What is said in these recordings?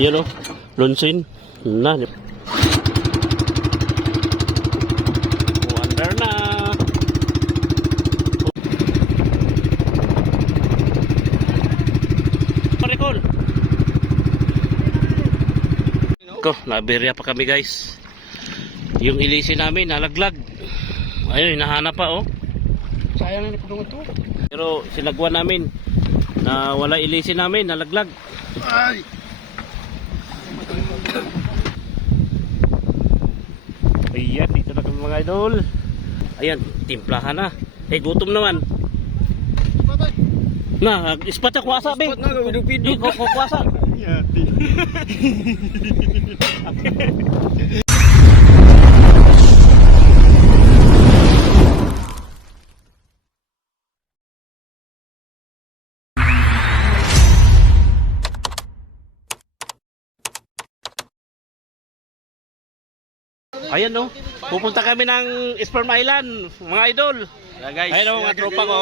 Yan o. Lonsin. Na. Wonder na. Parikol. Ko, naberya pa kami guys. Yung ilisi namin, nalaglag. Ayun, hinahanap pa oh. Sayang na ipagawin to. Pero sinagwan namin na wala ilisi namin, nalaglag. Ay! Ayan, dito na kami mga idol. Ayan, timplahan na. Eh, gutom naman. Patay! Na, ispat ako asa, be. Spot na, gawin-gawin. Di, ko. Yati. Ayan no, pupunta kami ng Sperm Island, mga idol. Yeah, guys. Ayan o, mga tropa ko.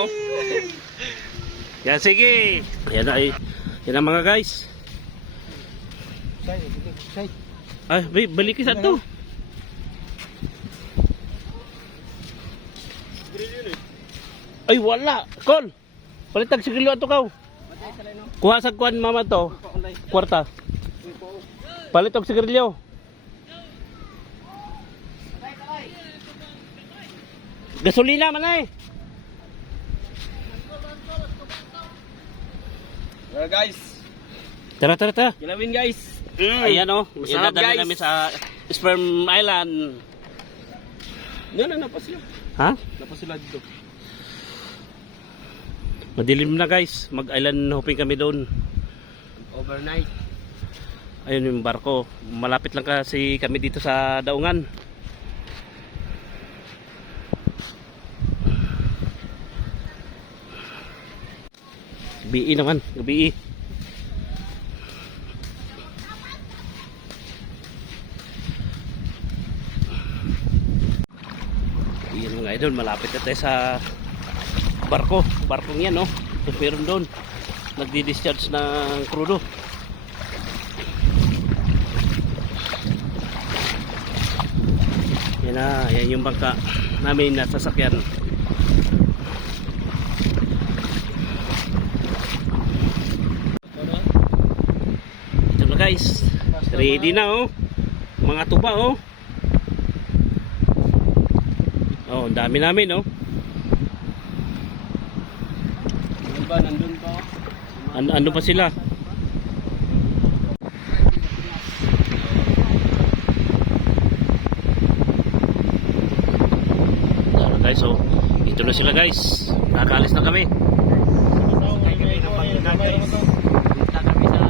Yan, sige. Yan ay- yan ang mga guys. Say, say. Ay, be, balikisan to. Ay, wala. Kol, palitag sigilo ato kaw. Kuha sa kuan mama to. Kwarta. Palitog sigarilyo. Gasolina man eh. Well, guys. Tara, tara, tara. Kilawin, guys. Ayan o, oh, Masarap, guys. kami sa Sperm Island. Yan na, napa sila. Ha? Napa sila dito. Madilim na guys, mag-island hopping kami doon. Overnight. Ayun yung barko. Malapit lang kasi kami dito sa Daungan. Gabi naman, gabi. Ayan mga idol, malapit na tayo sa barko. Barkong yan, no? Tapos meron doon. Nagdi-discharge ng crudo. Yan na, yan yung bangka namin na sasakyan. Ito na guys. Ready na oh. Mga tuba oh. Oh, dami namin oh. Ano ba, nandun pa? An ano pa sila? Tara guys, oh. Ito na sila guys. Nakakalis na kami. Kaya kami ng pagkakas, guys. Punta kami sa...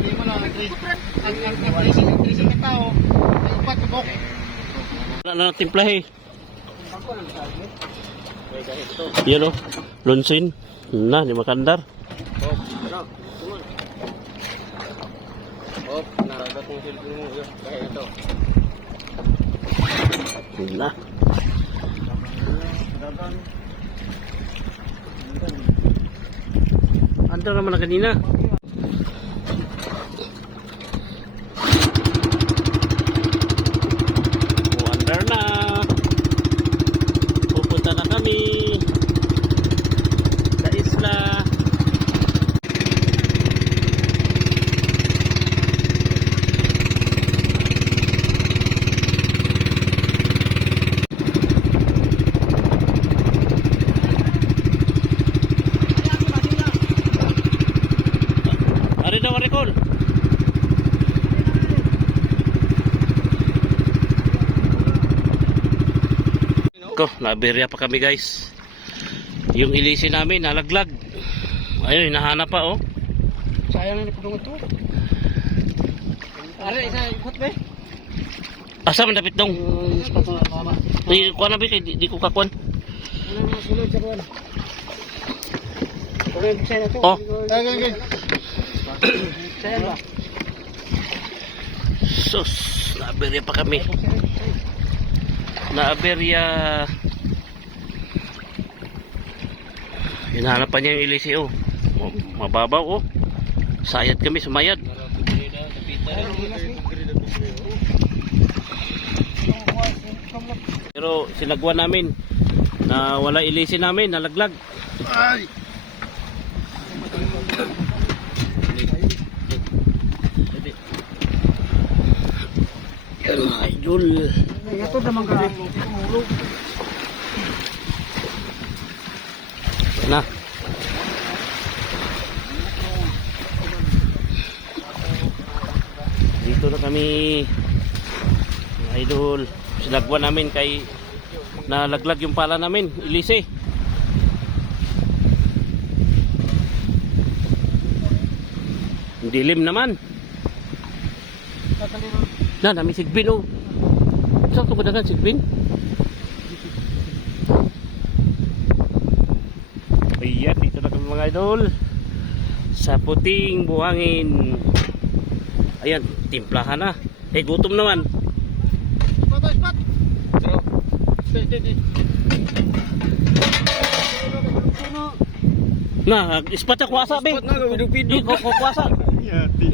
Huli mo lang, ang tracing ng tao, ay upat tubok. Wala na timplahe. Yan oh. Lonsin. Na, ni Makandar. Oh, naragat yung cellphone mo. Kaya ito. Na. Andar naman na kanina. Oh, andar na. Pupunta na kami sa isla. Ari daw, ari call. Ko, naberya pa kami guys. Yung ilisi namin, nalaglag. Ayun, hinahanap pa oh. Sayang na ipagawin to. Are, isa ikot be. Asa man dapit dong? Di ko na kay di, di ko kakuan. Ano. Oh. Ba? Sus, naberya pa kami. Naaberya. Hinahanap pa niya yung ilisi oh. Ma- Mababaw oh. Sayad kami, sumayad. Pero sinagwan namin na wala ilisin namin, nalaglag. Ay! Idol. Ito naman ka. Na. Dito na kami mga idol. Sinagwan namin kay nalaglag yung pala namin, ilise. Dilim naman. Na, nami sigbin oh. Saan ito kadagan sigbin? Ayan, dito na kami mga idol. Sa puting buhangin. Ayan, timplahan na. Eh, gutom naman. Spot, spot! Stay, stay, stay. Na, ispat ako asa, be. Spot na, gawido-pido. Di, ko kuwasa. Yati.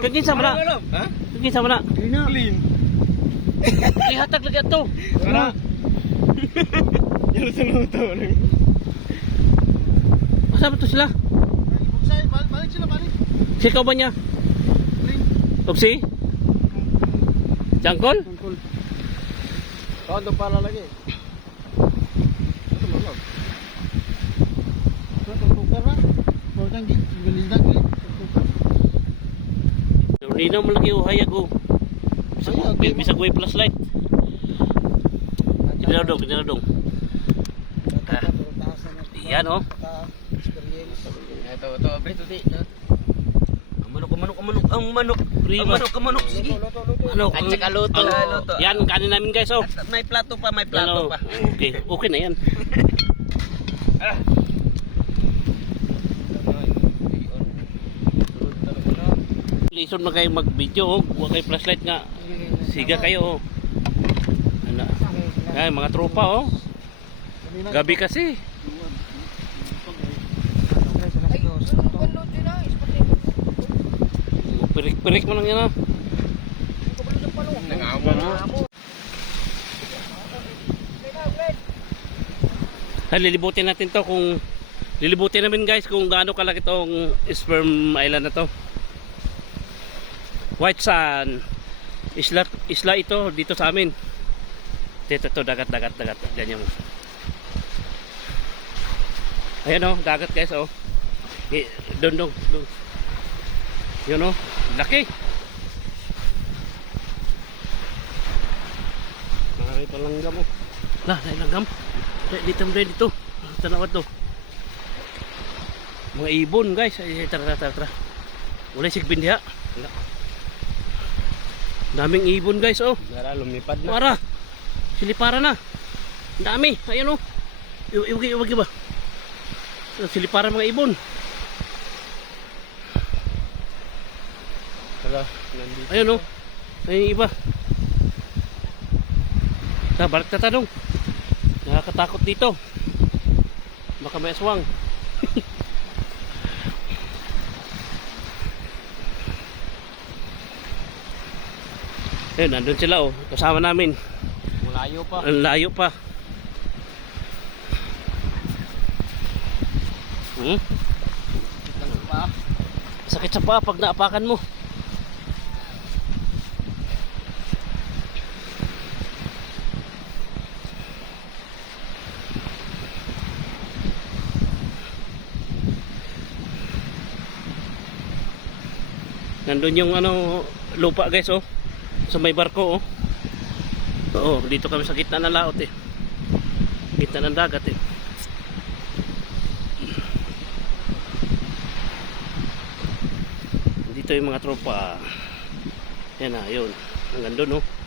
Wow. Kagin sa mana? Ha? Kagin sa mana? Clean. Ihatag lagi ato. Sana. Yan sa luto. Asa ba to sila? Balik sila, balik. Sikaw ba niya? Clean. Topsi? Jangkol? Kawan to pala lagi. Ito malo. Ito na. Borang di, galinda gilid. Hindi na malaki uhayag oh. Bisag, Ay, okay. bisag way plus light. Ginadong, ginadong. Ah. Yan oh. Ito, ito, pre, ito. Ang manok, ang manok, ang manok, ang manok. Ang manok, ang manok, sige. Manok. At saka luto. Ano, Luto. Yan, kanin namin guys oh. May plato pa, may Ano, okay, okay na yan. Lison na kayo mag-video oh. Huwag kayo flashlight nga. Siga kayo oh. Ano? Ay, mga tropa oh. Gabi kasi. Pirik-pirik mo lang yan ah. Ay, lilibutin natin to kung lilibutin namin guys kung gaano kalaki tong sperm island na to. White sand. Isla, isla ito dito sa amin. Dito to dagat dagat dagat ganyan mo. Ayan oh, dagat guys oh. Doon doon doon. Yun oh, laki. Marami pa langgam oh. Lah, dahil langgam. Dito mo dito. Tanawa to. Mga ibon guys. Ay, tara tara tara. Wala sigbin diha. Wala. Daming ibon guys oh. Nara, lumipad Para. Silipara na. Ang dami. Ayan oh. Iwag iwag iwag ba? Silipara mga ibon. Hala, nandito. Ayun oh. Ayun iba. Ta, balik na tanong. Nakakatakot dito. Baka may aswang. Ayun, nandun sila oh. Kasama namin. Malayo pa. Ang layo pa. Hmm? pa. Sakit sa paa pag naapakan mo. Nandun yung ano lupa guys oh. Sa may barko oh. Oo, dito kami sa gitna ng laot eh. Gitna ng dagat eh. Dito yung mga tropa. Yan na, yun. Hanggang doon, oh.